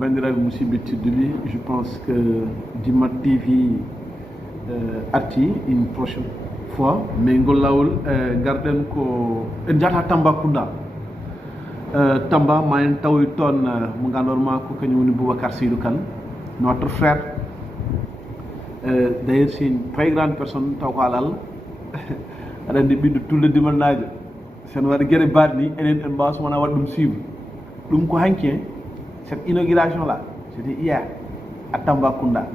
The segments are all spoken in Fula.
bandiraɓe musidɓe tedduɓe, je pense que Dimat TV arti une prochaine fois mais ngol lawol garɗen ko en jata Tambacounda Tamba ma en tawi toon mo gandanma ko kañum woni Boubacar Seydou Kane, notre frère. D'ailleurs c'est une très grande personne taw ko alal aɗa andi ɓiɗɗo tulde dimannajo sen waɗa gueɗe baɗ ni enen en mbawa wona waɗa ɗum suivre ɗum ko hanki cette inauguration là c'était hier à Tambacounda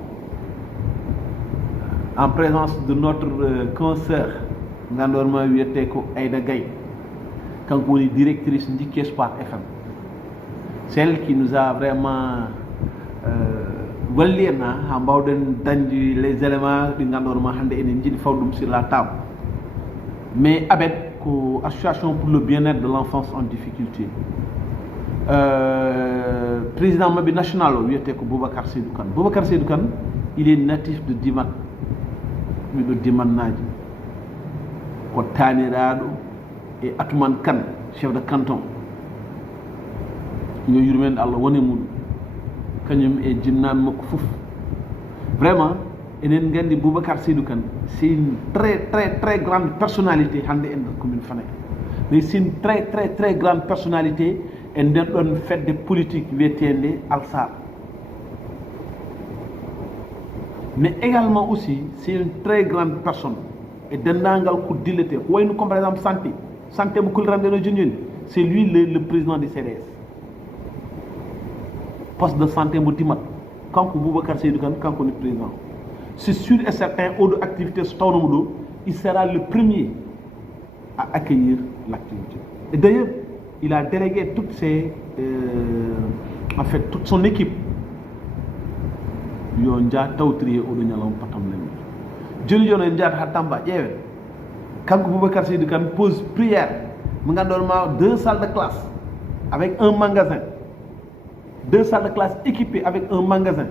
en présence de notre consoeur gandanma wiyete ko Aïda Gaye kanko woni directrice Ndické Espoir FM, celle qui nous a vraiment walli en ha mbawɗen dañde les éléments ɗi gandanma hande enen jiiɗi fawɗum sur la table. Mais ABED ko association pour le bien-être de l'enfance en difficulté, président maɓɓe national o wiyete ko Boubacar Seydou Kane. Boubacar Seydou Kane, il est natif de Dimat, ɓiɗo Dimannaji, ko taniraɗo e Atoumane Kane, chef de canton, yo yurmede Allah woni muɗum kañum e jinnaɓe makko fof. Vraiment enen gandi Boubacar Seydou Kane, c'est une très grande personnalité hande en nder commune Fanaye, mais c'est une très grande personnalité en nden ɗon fedde politique wiyetende Alsar. Mais également aussi c'est une très grande personne et dendagal ko dillete ko wayno comme par exemple santé mo kulirande no joni c'est lui le président du CDS, poste de santé mo Dimat kanko Boubacar Seydou Kane kanko ni président. C'est sûr et certain au activité il sera le premier à accueillir l'activité. Et d'ailleurs il a délégué toute son équipe yo nja tawtriye oɗo ñalawma patam len joni joni en jaata ha Tamba ƴeewen kanko Boubacar Seydou Kane pose prière mo gandanma 2 salles de classe avec un magasin, 2 salles de classe équipées avec un magasin,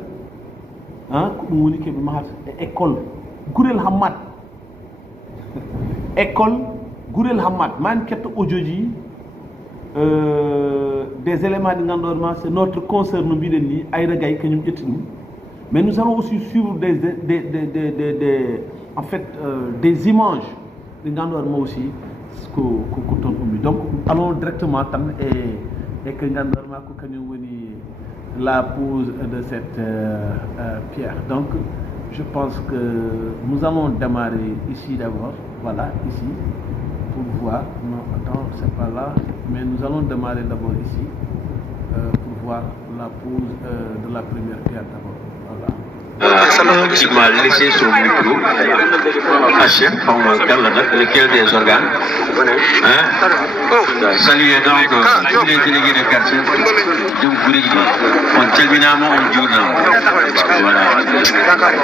ko ɗum woni keɓe mahata e école Gourel Hamad école Gourel Hamad man ketto audioji des éléments ɗi gandanma c'est notre consoeur no mbiɗen ni Aïda Gaye kañum ƴetti ɗum. Mais nous allons aussi suivre en fait des images de gandanma aussi ko toon ummi. Donc allons directement tan et que gandanma ko kañum woni la pose de cette pierre. Donc je pense que nous allons démarrer ici d'abord, voilà, ici, pour voir. Non, attends, c'est pas là, mais nous allons démarrer d'abord ici pour voir la pose de la première pierre d'abord. Voilà. Il m'a laissé son micro à chef, lequel des organes. Saluez donc tous les délégués de quartier de Mbouridi. On termine à mon journal. Voilà.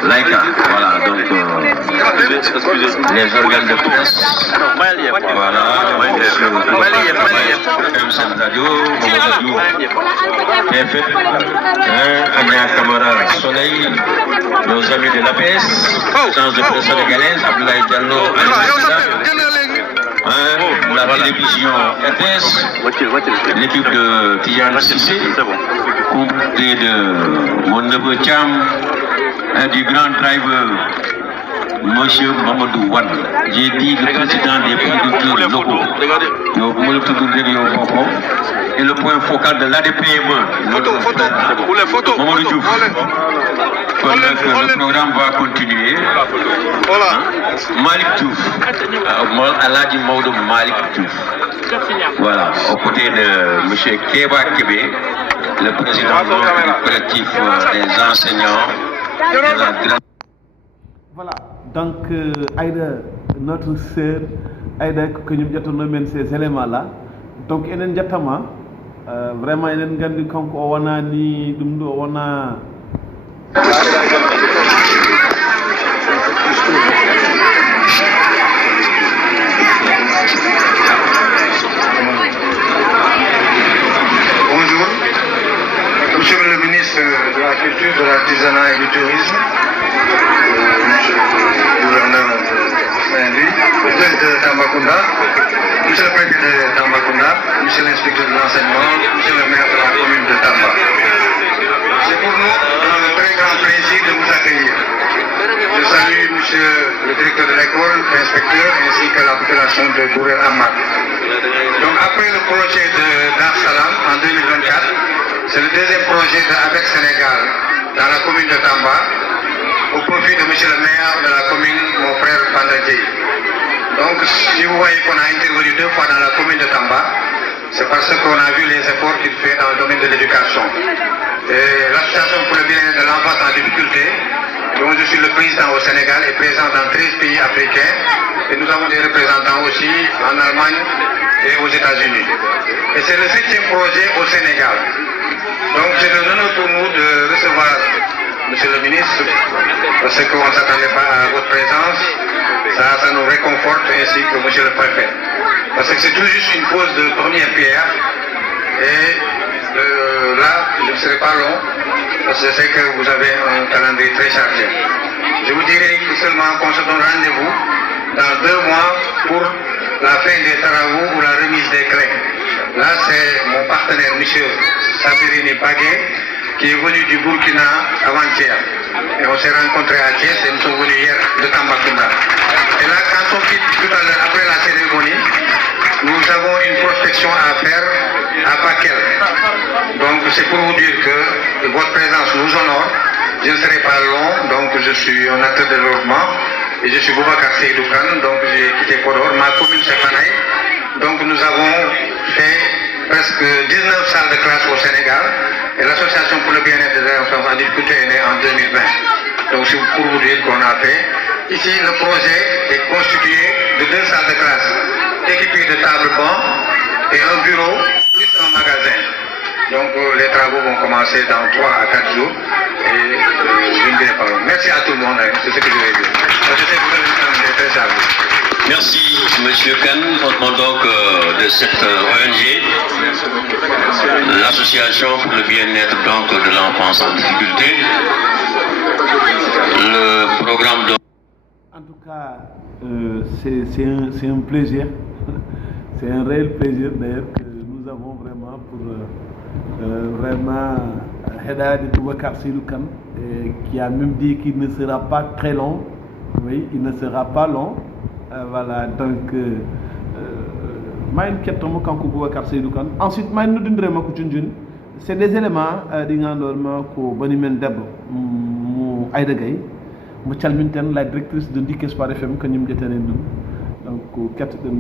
Laïka, voilà, donc les organes de presse. Voilà, Camara Soleil, nos amis de l'APS, agence de presse sénégalaise, Abdoulaye Diallo, la télévision RTS, l'équipe de Tijan Sissé, compté de mon neveu Thiam, du grand driver Monsieur Mamadou Wan. J'ai dit le président des producteurs locaux, et le point focal de l'ADPME, notre frère Mamadou Diouf. Le programme va continuer. Malik Diouf, Aladi Maodo Malik Diouf. Voilà, aux côtés de M. Keba Kébé, le président du collectif des enseignants de la grande. Voilà, donc Aïda, notre sœur, Aïda, que nous avons ces éléments-là. Donc, enen jattama vraiment enen gandi kanko o wana ni dum do wana Bonjour, Monsieur le ministre de la Culture, de l'Artisanat et du Tourisme, Monsieur le gouverneur de Saint-Louis, de Tambacounda, Monsieur le préfet de Tambacounda, Monsieur l'inspecteur de l'enseignement, Monsieur le maire de la commune de Tamba. deuxième projet de ABEC Sénégal dans la commune de Tamba, au profit de M. le maire de la commune, mon frère Bandadji. Donc, si vous voyez qu'on a intervenu 2 fois dans la commune de Tamba, c'est parce qu'on a vu les efforts qu'il fait dans le domaine de l'éducation. L'association pour le bien-être de l'enfance en difficulté, dont je suis le président au Sénégal, est présent dans 13 pays africains. Et nous avons des représentants aussi en Allemagne et aux États-Unis. Et c'est le 7e projet au Sénégal. Donc c'est un honneur pour nous de recevoir Monsieur le ministre, parce qu'on ne s'attendait pas à votre présence. Ça nous réconforte, ainsi que Monsieur le préfet. Parce que c'est tout juste une pause de première pierre. Et là, je ne serai pas long, parce que je sais que vous avez un calendrier très chargé. Je vous dirai que seulement qu'on se donne rendez-vous dans 2 mois pour la fin des travaux ou la remise des clés. Là, c'est mon partenaire, M. Sabirini Bagué, qui est venu du Burkina avant-hier. Et on s'est rencontrés à Thiès et nous sommes venus hier de Tambacounda. Et là, quand on quitte tout à l'heure, après la cérémonie, nous avons une prospection à faire à Bakel. Donc c'est pour vous dire que votre présence nous honore. Je ne serai pas long, donc je suis un acteur de développement et je suis Boubacar Seydou Kane, donc j'ai quitté Podor. Ma commune c'est Fanaï. Donc nous avons fait presque 19 salles de classe au Sénégal et l'association pour le bien-être des enfants en difficulté est née en 2020. Donc c'est pour vous dire qu'on a fait. Ici le projet est constitué de 2 salles de classe équipées de tables-bancs et un bureau plus un magasin. Donc les travaux vont commencer dans 3 à 4 jours et je ne dirai pas long. Merci à tout le monde, c'est ce que je vais dire. Je sais que vous avez un calendrier très chargé. Merci Monsieur Kane, au nom donc de cette ONG, l'association pour le bien-être donc de l'enfance en difficulté. Le programme de... En tout cas, c'est un plaisir, c'est un réel plaisir d'ailleurs que nous avons vraiment pour vraiment Hedad Boubacar Seydou Kane, qui a même dit qu'il ne sera pas très long. Oui, il ne sera pas long. Voilà, donc ensuite c'est des éléments la directrice de Dik Espoir FM que nous donc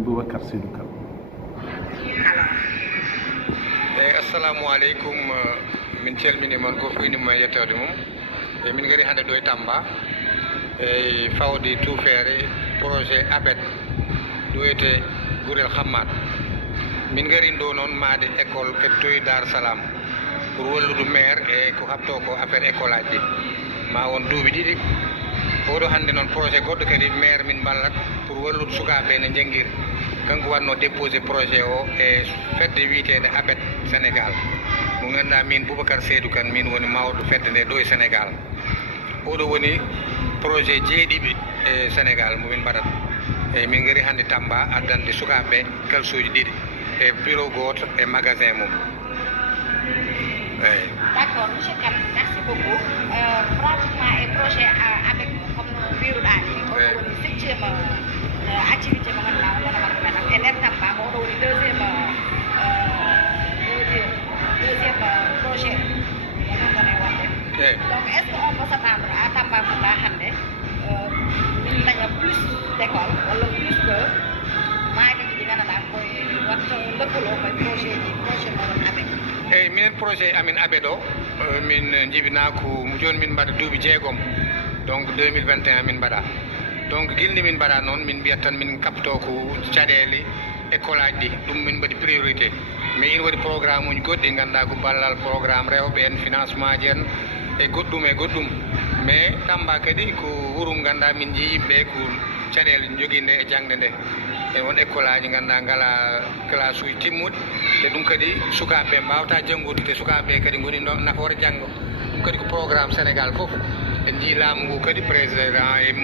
Boubacar Seydou Kane. Assalamu alaikum min calmini mon ko fuynima yettode mum e min gari hande ɗo e Tamba e fawde tuufere projet ABET ɗoyete Gurel Hammat min gari ɗo noon maade école kettoye Dar Salam pour wallude maire e ko habto ko affaire école aji ɗi ma won duuɓi ɗiɗi oɗo hande noon projet goɗɗo kadi maire min ballat pour wallude sukaɓe ne jangguiri kanko wanno déposé projet o e fedde wiyetede ABET Sénégal mo ganduɗa min Boubacar Seydou Kane min woni mawɗo fedde nde ɗo e Sénégal oɗo woni projet jeeɗiɓe e Sénégal momin mbaɗat eyyi min gari hande Tamba addande sukaɓe kalsuji ɗiɗi e bureau goto e magasin mum eyyi. D'accord, monsieur Kane, merci beaucoup. Pratiquement et projet avec comme biruɗa ni oɗo woni 7e activité mo ganduɗa o wona wadde men e nder Tamba ko oɗo woni deuxième projet mo gandone wadde. Donc est ce que on peut s'attendre à Tambacounda hande min daña plus d'école walla plus que maadeji ɗi ganduɗa koye watta lëkkaloo koye projet moɗon avec. eyyi minen projet amin ABET o min jibina ko joni min mbaɗa duuɓi 6 donc 2021 min mbaɗa donc guilɗi min mbaɗa noon min mbiyat tan min kapto ko caɗele école aji ɗi ɗum min mbaɗi priorité mais ina waɗi programme uji goɗɗi ganduɗa ko ballal programme rewɓe en financement ji en e goɗɗum mais Tamba kadi ko wuuro ganduɗa min jii yimɓe ko caɗele jogui nde e jangde nde e won école aji ganduɗa ngala classe uji timmuɗi te ɗum kadi sukaɓeɓe mbawata janggude te sukaɓeɓe kadi goni nafoore janggo ɗum kadi ko programme Sénégal foof en jii laamu ngu kadi président et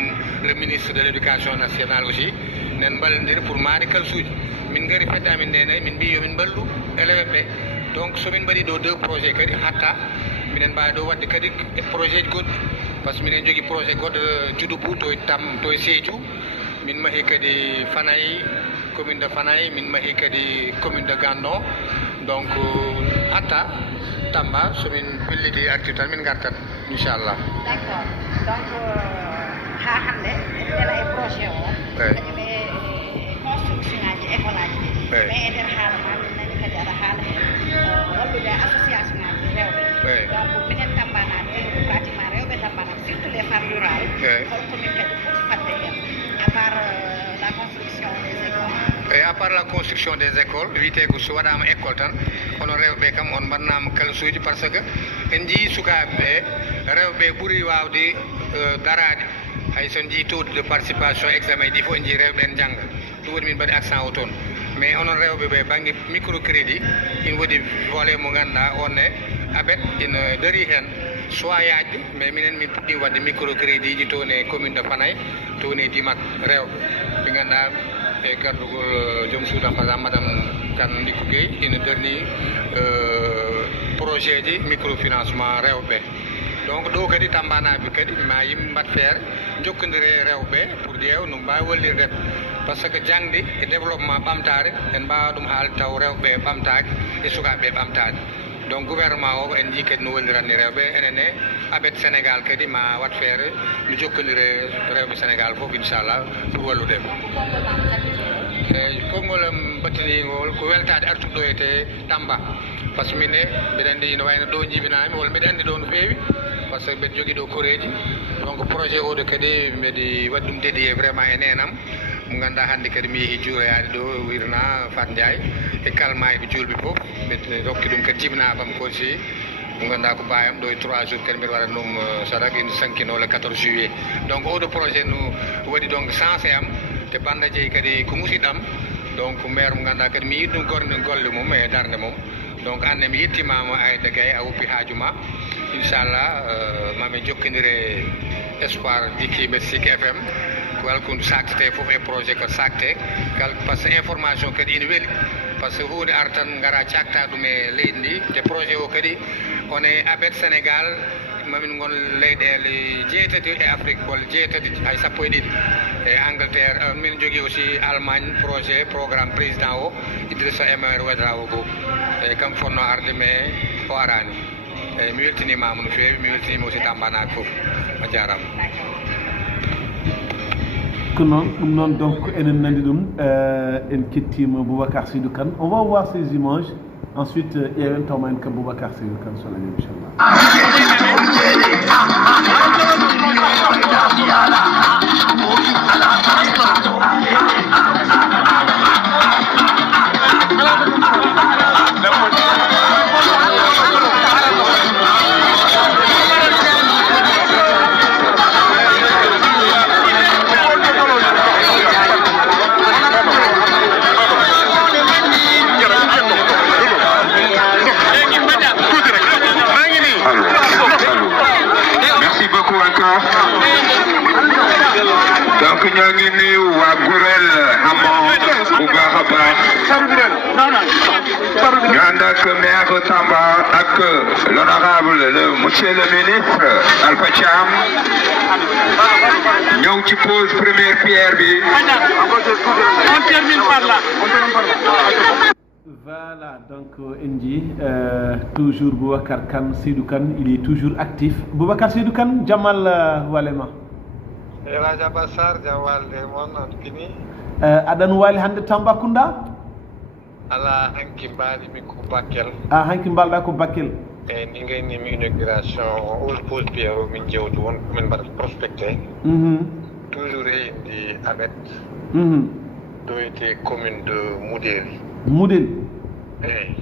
le ministre de l' éducation nationale aussi nen ballodira pour maade kalsuji min gari fedde amin ndene min mbi yomin ballu élève ɓe donc somin mbaɗi ɗo 2 projet kadi hatta minen mbawi ɗo wadde kadi projet ji goɗɗi par ce que minen jogui projet goɗɗo Djoudouɓou to Sédhiou min mahi kadi Fanayi commune de Fanayi min mahi kadi commune de Gandon donc hatta Tamba so min belliti arti tan min gartat inchallah. D'accord. Donc ha hande en ay projet o kañum e construction aji école aji ɗi mais e nder haala ma min nani kadi aɗa haala hen wallude association aji rewɓe donc minen tambanaɓe pratiquement rewɓe tambanaɓe surtout les femmes rurales holkomin kadi foti fadde hen à part la construction des écoles. Et à part la construction des écoles wiyete ko so waɗama école tan hono rewɓe kam on mbaɗnama kalasuji par ce que en jii sukaɓe rewɓe ɓuuri wawde darade hay son jii taux de participation examen ɗi fof en jii rewɓe en jangga ɗum waɗi min mbaɗi accent o toon mais onon rewɓe ɓe banggue microcrédit ina waɗi volet mo ganduɗa onne ABET ina daari hen soit yajde mais minen min puɗɗi wadde microcrédit ji toon e commune de Fanay toon e Dimak rewɓe ɓe ganduɗa e gardugol joom suudan par exemple madame Kane Ndickou Gueye ina darni projet ji microfinancement rewɓe donc ɗo kadi tambanaɓe kadi ma yimɓe mbat feere jokkodire rewɓe pour ƴeew no mbawi wallirde par ce que jangde e développement ɓamtare en mbawa ɗum haalde taw rewɓe ɓamtaki e sukaɓeɓe ɓamtade donc gouvernement o en jii kadi no walliranni rewɓe enen e ABET Sénégal kadi ma wat feere no jokkodire rewɓe Sénégal fof inchallah pour wallude eyyi konngol battinigol ko weltade artude ɗo ete Tamba par ce que min e mbiɗa andi no wayno ɗo jibinami walla mbiɗa andi ɗo no feewi par ce que mbiɗa jogui ɗo koreji donc projet oɗo kadi mbiɗi waɗi ɗum dédié vraiment e nenam mo ganduɗa hannde kadi mi yeehi juuroyade ɗo wirna Fat Ndiaye e kalmayɓe julɓe fof mbiɗa rokki ɗum kadi jibinabam aussi mo ganduɗa ko bayam ɗo e 3 jours kadi mbiɗa waɗa ɗum sadak ina sankino le 14 juillet donc oɗo projet no waɗi donc sensé am te banda jeeyi kadi ko musidɗam donc maire mo ganduɗa kadi mi yiɗi ɗum gorne golle mum e darde mum donc anne mi yettimama Aïda Gaye a woppi haajuma inchallah mami jokkodire espoir jikkiɓe Sik FM kala ko sakte fof e projet ko sakte kala par ce que information kadi ina weeli par ce que hunde ara tan gara cakta ɗum e leydi ndi te projet o kadi one ABET Sénégal mamin gon leyɗele jeetati e Afrique walla jeetati hay sappo e ɗiɗi e Angleterre min jogui aussi Allemagne projet programme président o Idrissa Emer Ouédraogo go e kam fonno arde mais o arani eyyi mi weltinimama no fewi mi weltinima aussi tambanaɓe foof a jarama ko noon ɗum noon donc enen nandi ɗum en kettima Boubacar Seydou Kane on va voir ces images ensuite ƴeewen tawma en ko Boubacar Seydou Kane so alañi donc ñoo ngi nuyu waa Gurel Hamon bu baax a baax ñu ànd ak maire Tamba ak l'honorable le monsieur le ministre Alpha Thiam ñëw ci pose première pierre bi. On termine par là. Voilà, donc Ndji, toujours Boubacar Kane, Seydou Kane, il est toujours actif. Boubacar Seydou Kane, Jamal Walema. Raja Bassar, Jawal Demon, Kini. Adan Wali Hande Tambacounda? Ala Hanki Mbali Miku Bakel. Ah, Hanki Mbali ko Bakel. Et ni ngay ni inauguration all pose pierre min jewdu won min mbaɗa prospecté toujours e indi ABET ɗo ete commune de Moudéri. Moudéri. Eyyi.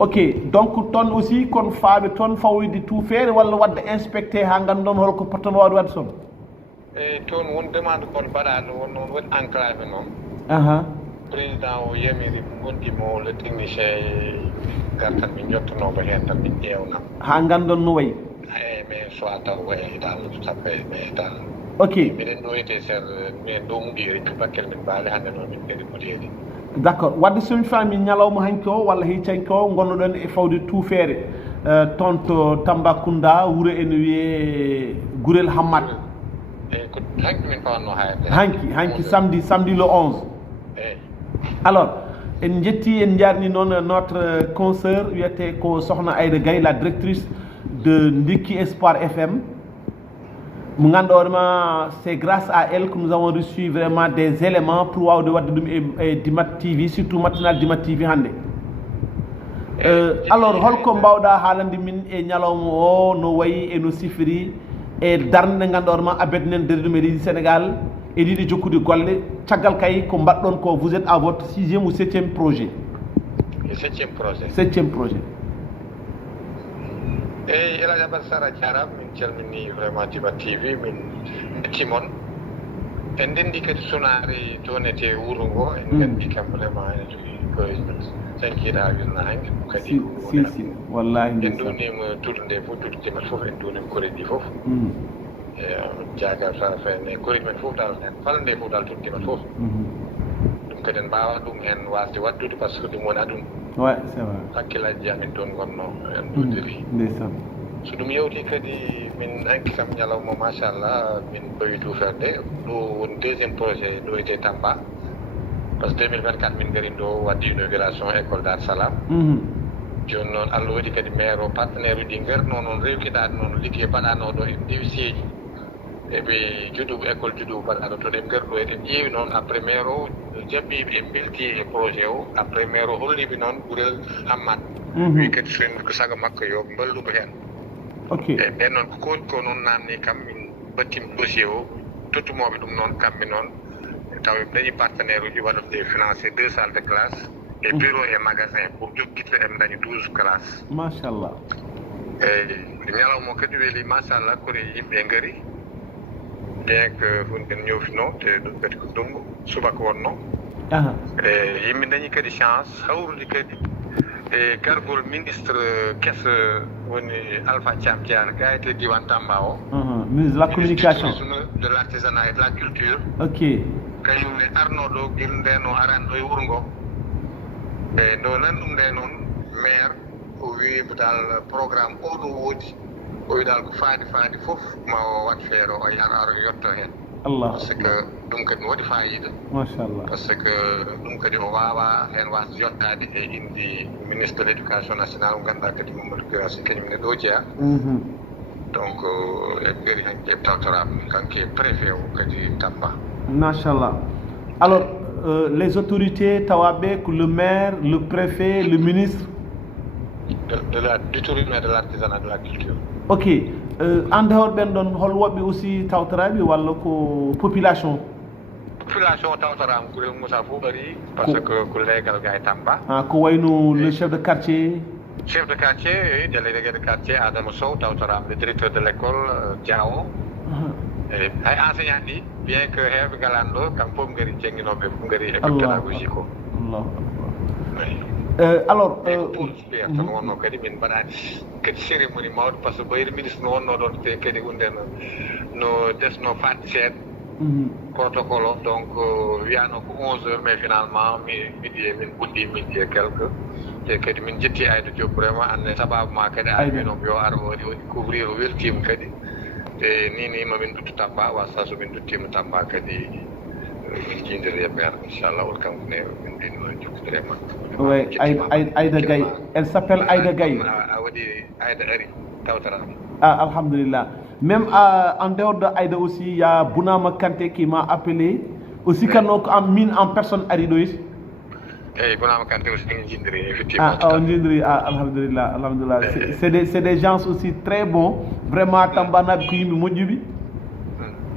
Ok, donc ton aussi kon faaɓe toon fawoyde tout feere walla wadde inspecté ha gandon holko potton wawde wadde toon? Eyyi toon won demande kon mbaɗaɗo won noon waɗi enclavé noon. Président o yamiri gondimo le technicien gartan min jottonomo hen tan min ƴewna ha gandon no wayi mais soit taw wayi dal sappe mais dal ok miɗen ɗo ete ser min ɗo Moudéri to Bakel min mbaali hannde noon min kadi Moudéri. d' accord wadde somi faami ñalawma hanki o walla hiccanki o gonnoɗon e fawde tout feere toon to Tambacounda wuuro ene wiye Gurel Hammat eyyi ko hanki min pawanno hayde hanki samedi le 11 eyyi alors en jetti en jarni non notre consoeur wiete ko soxna Aïda Gaye la directrice de Ndiki Espoir FM. C'est grâce à elle que nous avons reçu vraiment des éléments pour voir de Dimat TV, surtout matinal Dimat TV hande. Alors holko mbawda haalande min e nyalawmo o no wayi e no sifiri e darnde ngandorma abednen derdum e Sénégal et di jokkude golle tagal kay ko baddon ko vous êtes à votre 6e ou 7e projet. 7e projet. 7e projet. Et Elhadji Abass Sarr a jarama min calmini vraiment Dimat TV min timon en ndendi kadi sonari tonete wuuro ngo en gandi kam vraiment ene jogui koye sankiɗa wirna hanke kadi si wallahi en dunima tulde nde fof tulde Dimat fof en dunima koreji ɗi fof e jagar sa fene koreji men fof dal en falde fof dal tulde Dimat fof ɗum kadi en mbawa ɗum en wasde waddude par ce que ɗum woni aduna ouais c'est vrai hakkillaji amin toon gonno en dudiri ndeysaan so ɗum yewti kadi min hanki kam ñalawma machallah min ɓoyi duferde ɗo woni deuxiéme projet ɗo ete Tamba par ce que 2024 min garin ɗo wadde inauguration école Dar Salam joni noon Allah waɗi kadi maire o partenaire uji garno noon rewkiɗade noon ligguey mbaɗanoɗo e déwisiéji eɓe juɗuɓe école juɗuɓe mbaɗaɗo toon eɓe garɗo eɗen ƴeewi noon après maire o jaɓɓiɓe e belti e projet o après maire o holliɓe noon ɓuurel Hammad wi kadi so en ko sago makko yo mballuɓe hen ok e ɓen noon ko koni ko noon namni kam min battimi dossier o tottumoɓe ɗum noon kamɓe noon taw ɓe dañi partenaire uji waɗoɓe financé 2 salles de classe et bureau et magasin pour jokkitde eɓe dañi 12 classes machallah eyyi ñalawma kadi weeli machallah kore yimɓe gaari bien que hunde ñoofino te ɗum kadi ko ndungu subaka wonno e yimɓe dañi kadi chance hawrude kadi e gargol ministre kesse woni Alpha Thiam Diane gayete diwan Tamba o ministre de la communication de l'artisanat et de la culture ok kañum ne arnoɗo guil ndeno arani ɗo e wuuro ngo e ndo nan ɗum nde noon maire o wiimo dal programme o ɗo woodi o wi dal ko faadi fof ma o wat feere o aro yetto hen Allah par ce que ɗum kadi ne waɗi fayida machallah par ce que ɗum kadi o wawa hen wasde yettade e indi ministre de l' éducation nationale mo ganduɗa kadi Mamadou Guirassy kañum ne ɗo jeeya donc eɓe gaari han ƴeɓ tawtorama kanke préfet o kadi Tamba machallah alors les autorités tawaɓe ko le maire le préfet le ministre du tourisme et de l'artisanat de la culture ok en dehors ɓen ɗon hol woɓɓe aussi tawtoraɓe walla ko population tawtorama Gurel Moussa fof ɓari par ce que ko leegal ga e Tamba ko wayno le chef de quartier délégué de quartier Adama Sow tawtorama le directeur de l' école Diawo eyi hay enseignant ɗi bien que heɓe galani ɗo kamɓe fof gaari jangguinoɓe fof gaari école pédagogie ko allahu akbar alors tan wonno kadi min mbaɗani kadi cérémonie mawɗo par ce que ɓayde ministre no wonno ɗon te kadi hunde no desno fadde seeɗa protocole o donc wiyano ko 11h mais finalement min ɓuɗɗi midi et quelque te kadi min jetti Aïda Diop vraiment anne sababu ma kadi awinomo yo ar o waɗi couvrir o weltima kadi e ni mamin dutto Tamba wasa so min duttima Tamba kadi min jindiri e maire inchallah wol kanko ne min mbino jokkidere makko oui Aïda Gaye elle s'appelle Aïda Gaye a waɗi Aïda ari tawtarama alhamdulillah même en dehors de Aïda aussi il y a Bounama Kanté qui m'a appelé aussi kanno ko en personne ari ɗo is eyyi Bounama Kanté aussi min jindiri effectivement on jindiri alhamdulillah c'est des gens aussi très bons vraiment Tamba naɓe ko yimɓe moƴƴuɓe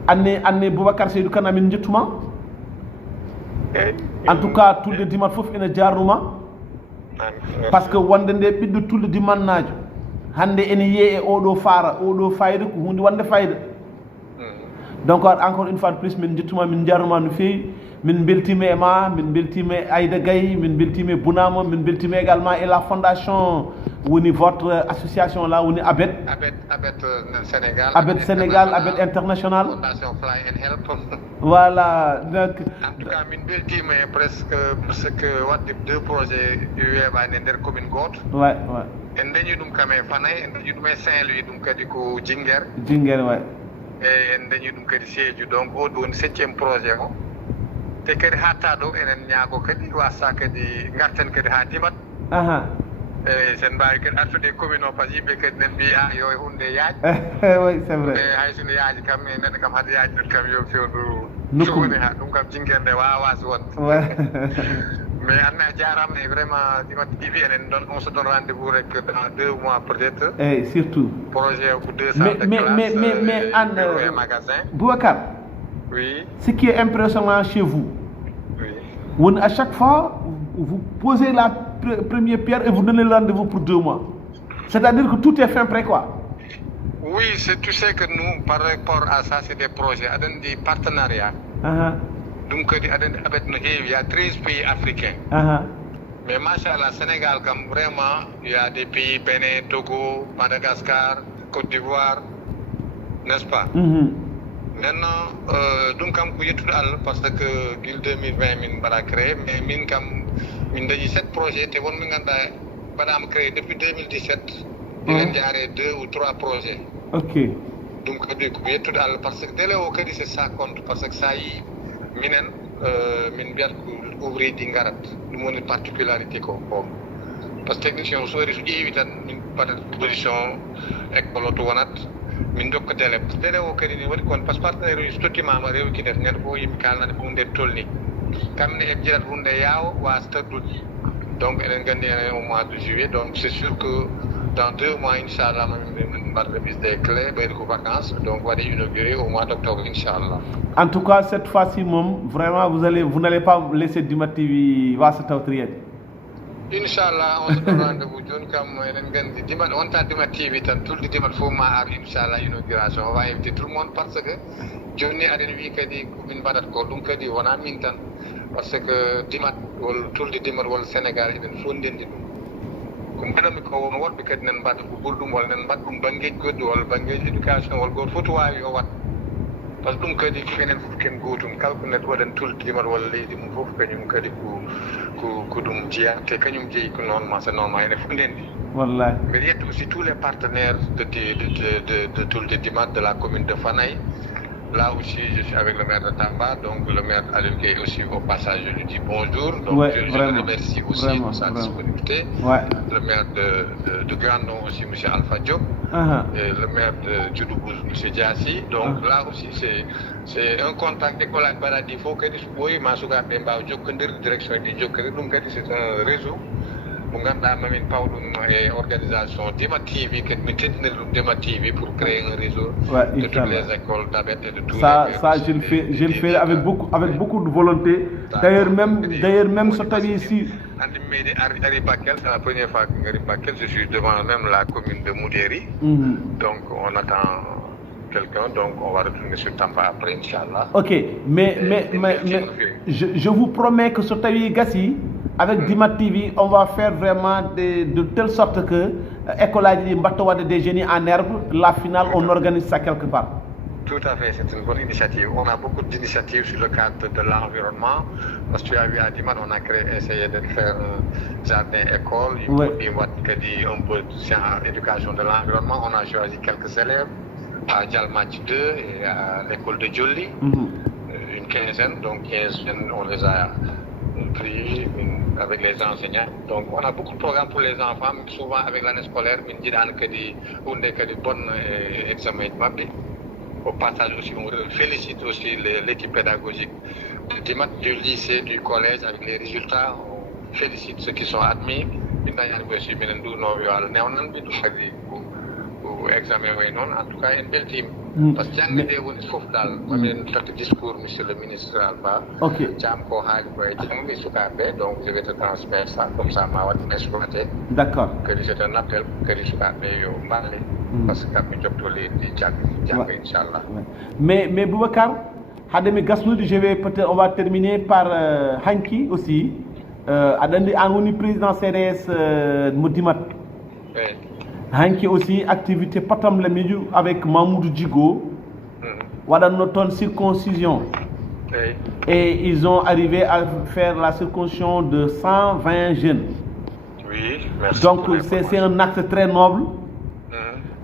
anne Boubacar Seydou Kane amin jettuma en tout cas tulde Dimat fof ene jarnuma par ce que wonde nde ɓiɗɗo tulde Dimannajo hande ene yiye e oɗo faara oɗo fayida ko hunde wonde fayida donc encore une fois de plus min jettuma min jarnuma no feewi min beltima e ma min beltima e Aïda Gaye min beltima e Bounama min beltima également et la fondation woni votre association là woni ABET Sénégal ABET international fondation Fly and Help voilà donc en tout cas min beltima e presque parce que wadde 2 projets weeɓani e nder commune goto ouais en dañi ɗum kam e Fanaye en dañi ɗum e Saint-Louis ɗum kadi ko Jinguere ouais eyyi en dañi ɗum kadi Sédhiou donc oɗo woni 7e projet o te kadi hatta ɗo enen ñaago kadi wasa kadi garten kadi ha dimat sen mbawi kadi artude commune o par ce que yimɓe kadi nen mbiya yo e hunde yaaj oui c'est vrai e hay sono yaaji kam e neɗɗo kam haade yaaji ɗum kam yo fewndu sowoni ha ɗum kam jinguerde wawasi wonde mais Anna jarama et vraiment Dimat TV enen don on se donne rendez-vous rek dans 2 mois peut-être et surtout projet pour 200 de classe mais Anne magasin Boubacar oui ce qui est impressionnant chez vous oui à chaque fois vous posez la première pierre et vous donnez le rendez-vous pour 2 mois c'est-à-dire que tout est fin prêt quoi. Oui, tu sais que nous, par rapport à ça, c'est des projets, des partenariats. Donc, il y a 13 pays africains. Mais machallah, Sénégal, comme vraiment, il y a des pays, Bénin, Togo, Madagascar, Côte d'Ivoire, n'est-ce pas? Maintenant, donc, comme vous tout parce que 2020, nous avons créé, mais nous avons 7 projets, nous avons créé depuis 2017. Il y a 2 ou 3 projets. Ok. Donc, parce que dès lors que c'est ça compte, parce que ça y est, min biat ko ouvrier di ngarat dum woni particularité ko parce que technicien so refu ƴeewi tan min patat position école to wonat min dokka délai o kadi ni waɗi kon par ce que partenaire uji so tottimama rewkinet ñande fof yimɓe kalnade fof nde tolni kamne e jirat hunde yaawo wasa taddude donc eɗen gandi enen au mois de juillet donc c'est sûr que dans 2 mois inchallah min mbaɗa remise des clés ɓeyde ko vacances donc waɗi inauguré au mois d'octobre inchallah. En tout cas cette fois-ci vraiment vous n'allez pas laisser Dimat TV wasa tawtriede. Inchallah on se donne rendez-vous joni kam enen gandi Dimat on ta Dimat TV tan tulde Dimat fof ma ar inchallah inauguration on va inviter tout le monde parce que joni aɗen wi kadi komin mbaɗat ko ɗum kadi wona min tan parce que Dimat wol tulde Dimat wol Sénégal eɗen fof ndendi ɗum ko mbaɗami ko won woɗɓe kadi nen mbaɗa ko ɓurɗum walla nen mbaɗa ɗum banggueji goɗɗi walla banggueji éducation walla goto fof to wawi o wat par ce que ɗum kadi enen fof ken gotum kala ko neɗɗo waɗen tulde Dimat walla leydi mum fof kañum kadi ko ɗum jeeya te kañum jeeyi ko noon ma so noon ma enen fof ndendi wallahi mbiɗa yetta aussi tous les partenaires de tulde Dimat de la commune de Fanaye. Là aussi, je suis avec le maire de Tamba, donc le maire Aliou Gueye aussi au passage, je lui dis bonjour. Donc ouais, je le remercie aussi de sa disponibilité. Ouais. Le maire de Grandon aussi, M. Alpha Diop. Et le maire de Djoudoubouz, M. Diassi. Donc là aussi, c'est un contact d'école avec Baradi. Il faut que oui, Masouga Bemba, direction du Djokere, donc c'est un réseau. Mon gars, Mamine Paouloum et organisation Dimat TV, qui est Dimat TV pour créer un réseau de toutes les écoles d'Abed et de tous les ça, je le fais avec beaucoup de volonté. D'ailleurs, même ce temps ici. C'est la première fois que je suis devant même la commune de Moudéry. Donc, on attend quelqu'un, donc on va retourner sur Tampa après, Inch'Allah. Ok, mais je vous promets que ce temps Gassi, avec Dimat TV, on va faire vraiment de telle sorte que l'école Mbatoua des génies en herbe, la finale, on organise ça quelque part. Tout à fait, c'est une bonne initiative. On a beaucoup d'initiatives sur le cadre de l'environnement. Parce que tu as vu à Dimat, on a essayé de faire un jardin-école, un peu d'éducation de l'environnement. On a choisi quelques élèves à Djalmatch 2 et à l'école de Djoli, une quinzaine. Donc 15 jeunes, on les a pris avec les enseignants. Donc on a beaucoup de programmes pour les enfants, mais souvent avec l'année scolaire, on a des bons examens. Au passage aussi, on félicite aussi l'équipe pédagogique du lycée, du collège avec les résultats. On félicite ceux qui sont admis. Examen en tout cas une belle team parce que jangde woni fof dal mamin takki discours monsieur le ministre Alba jam ko haali ko e jammi sukaɓe donc je vais te transmettre ça comme ça ma wat exploité d'accord que c'est un appel que sukaɓe yo mballe parce que kamɓe jokto leydi jagga inchallah mais Boubacar hademi gasnude je vais peut-être on va terminer par Hanki aussi adandi an woni président CDS mo Dimat Hanki aussi activité patam la miju avec Mamoudou Djigo waɗanno ton circoncision et ils ont arrivé à faire la circoncision de 120 jeunes. Oui, merci. Donc c'est un acte très noble.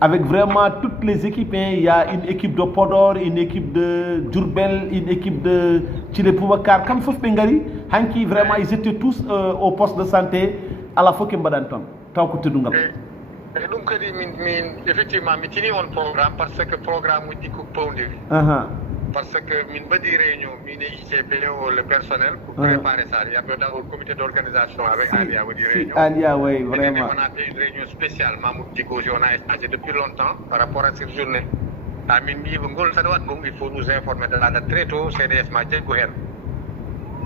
avec vraiment toutes les équipes. Hein. Il y a une équipe de Podor, une équipe de Djurbel, une équipe de Chile Poubacar. Comme Fof Bengari, Hanki, vraiment, ils étaient tous au poste de santé à la fois que Mbadanton. Tant que tu dungal. Donc, effectivement, je suis un programme parce que le programme est dit parce que min badi réunion min ICP le personnel pour préparer ça. Il y a un comité d'organisation avec Alia ou réunion. Alia, oui, vraiment. On a fait une réunion spéciale, Mahmoud Diko, on a échangé depuis longtemps par rapport à cette journée. Il faut nous informer de la date très tôt, CDS Madjel Gouhen.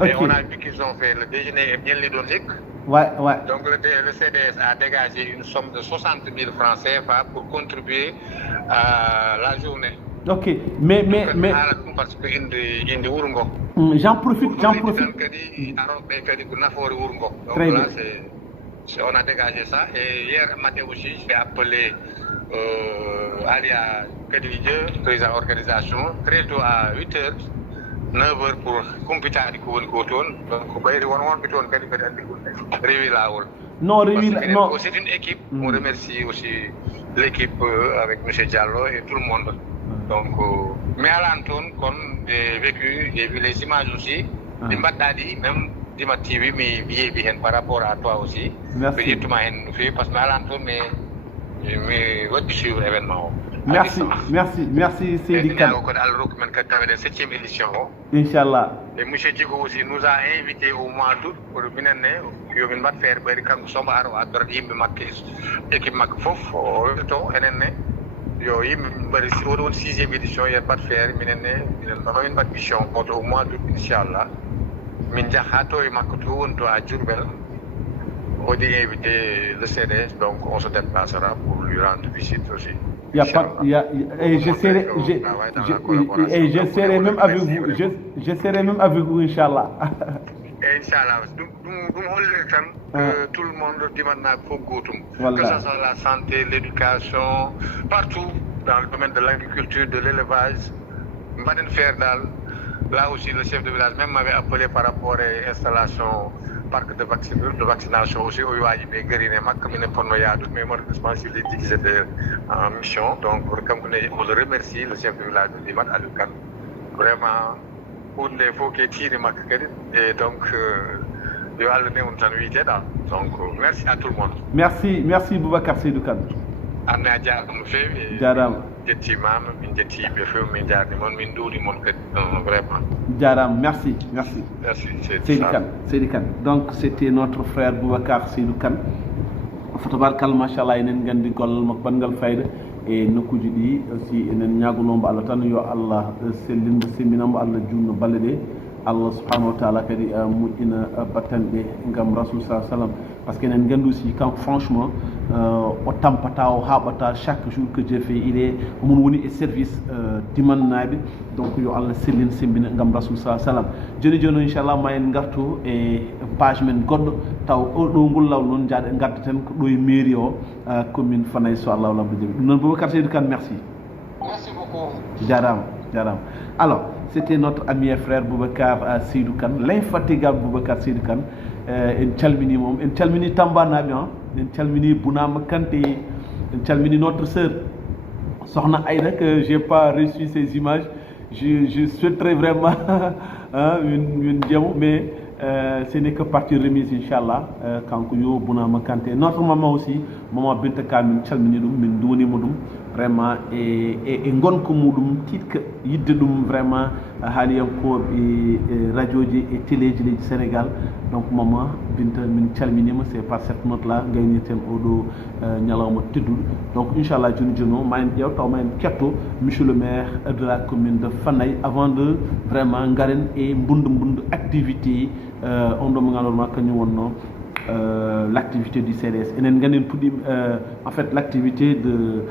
Et on a vu qu'ils ont fait le déjeuner bien lédonique. Ouais. Donc le CDS a dégagé une somme de 60 000 francs CFA pour contribuer à la journée. Ok, mais parce que indi Wurungo. J'en profite. Très bien. On a dégagé ça et hier matin aussi j'ai appelé Alia Kadidje, président de l'organisation, très tôt à 8h, 9h pour computer avec Kouton. Donc c'est une équipe. On remercie aussi l'équipe avec M. Diallo et tout le monde. Donc, mais à l'Anton, comme j'ai vu les images aussi, même Dima TV, mais bien par rapport à toi aussi. Merci. Parce que à l'Anton, mais votre suivre l'événement. Merci, Seydi Kane. La 7e édition. Inch'Allah. Et M. Djigo aussi nous a invités au mois d'août pour venir faire équipe Macfof, yo yimɓe mbaɗi oɗon 6e édition yen mbaɗ feere minen min mbaɗ mission goto au mois d'août inchallah min jaha to e makko to woni to à Diourbel oɗi invité le CDS, donc on se déplacera pour lui rendre visite aussi. J'essaierai même avec vous, j'essaierai même avec vous, Inch'Allah. Inch'Allah, tout le monde demande que ce soit la santé, l'éducation, partout dans le domaine de l'agriculture, de l'élevage. Là aussi, le chef de village même m'avait appelé par rapport à l'installation parc de vaccination aussi au Yuaji Begarine, mais malheureusement, il est dit que c'était en mission. Donc, comme on le remercie, le chef de village de Dimat Alukan. Vraiment, il faut qu'il tire et donc, donc, merci à tout le monde. Merci Boubacar Seydou Kane. Jaram. Merci. Seydou Kane. Donc, c'était notre frère Boubacar Seydou Kane. Fotobarkal machallah enen gandi gollal makko bangal fayda e nokkuji ɗi aussi enen ñagonombo Allah tan yo Allah sellinmo semminamo Allah junno balle ɗe Allah subhanahu wa ta'ala kadi moƴƴina battanɗe ngam rasul sa sallam par ce que enen gandi aussi quand franchement o tampata o haɓata chaque jour que Dieu fait il est omon woni e service dimannaɓe donc yo Allah sellin sembina ngam rasul sa sallam joni inchallah ma en gartu e page men goɗɗo taw oɗo ngol law noon jaaɗe gaddaten ko ɗo e mairie o commune Fanaye so Allah lamdo jaɓi ɗum noon Boubacar Seydou Kane merci beaucoup jarama alors c'était notre ami et frère Boubacar Seydou Kane, l'infatigable Boubacar Seydou Kane. En calmini mom, en calmini Tamba naɓe, en calmini Bounama Kanté, en calmini notre sœur Sokhna Aïda que j'ai pas reçu ces images. Je souhaiterais vraiment une diamo, mais ce n'est que partie remise Inch'Allah quand yo Bounama Kanté. Notre maman aussi, maman Binta Kam, calmini dum, min doni modum. Vraiment et gonko mudum titka yidde dum vraiment haaliyankoɓe radio ji et téléji leji Sénégal donc maman Binta min calminima c'est par cette note là gaynirten oɗo ñalawma tedduɗo donc inchallah joni o ma en ƴeew taw ma en ketto monsieur le maire de la commune de Fanaye avant de vraiment garen e mbundu activité on ɗo mo ganduɗa kañum wonno l'activité du CDS. En fait, l'activité de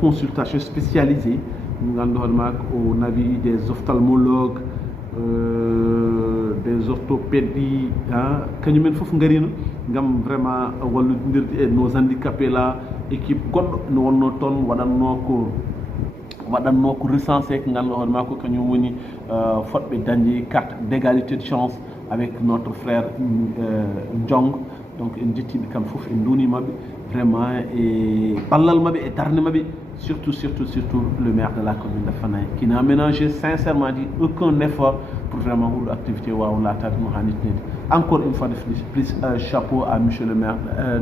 consultation spécialisée au avis des ophtalmologues, des orthopédies, vraiment nos handicapés là, équipe nous waɗanno ko recensé ko ganduɗa hoore makko kañum woni fotɓe dañde carte d'égalité de chance avec notre frère Ndiong donc en jettiɓe kamɓe fof en duunimaɓe vraiment et ballal mabe et darne mabe surtout le maire de la commune de Fanaye qui n'a ménagé sincèrement dit aucun effort pour vraiment l'activité ou la table encore une fois de plus chapeau à monsieur le maire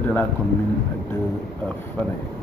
de la commune de Fanaye.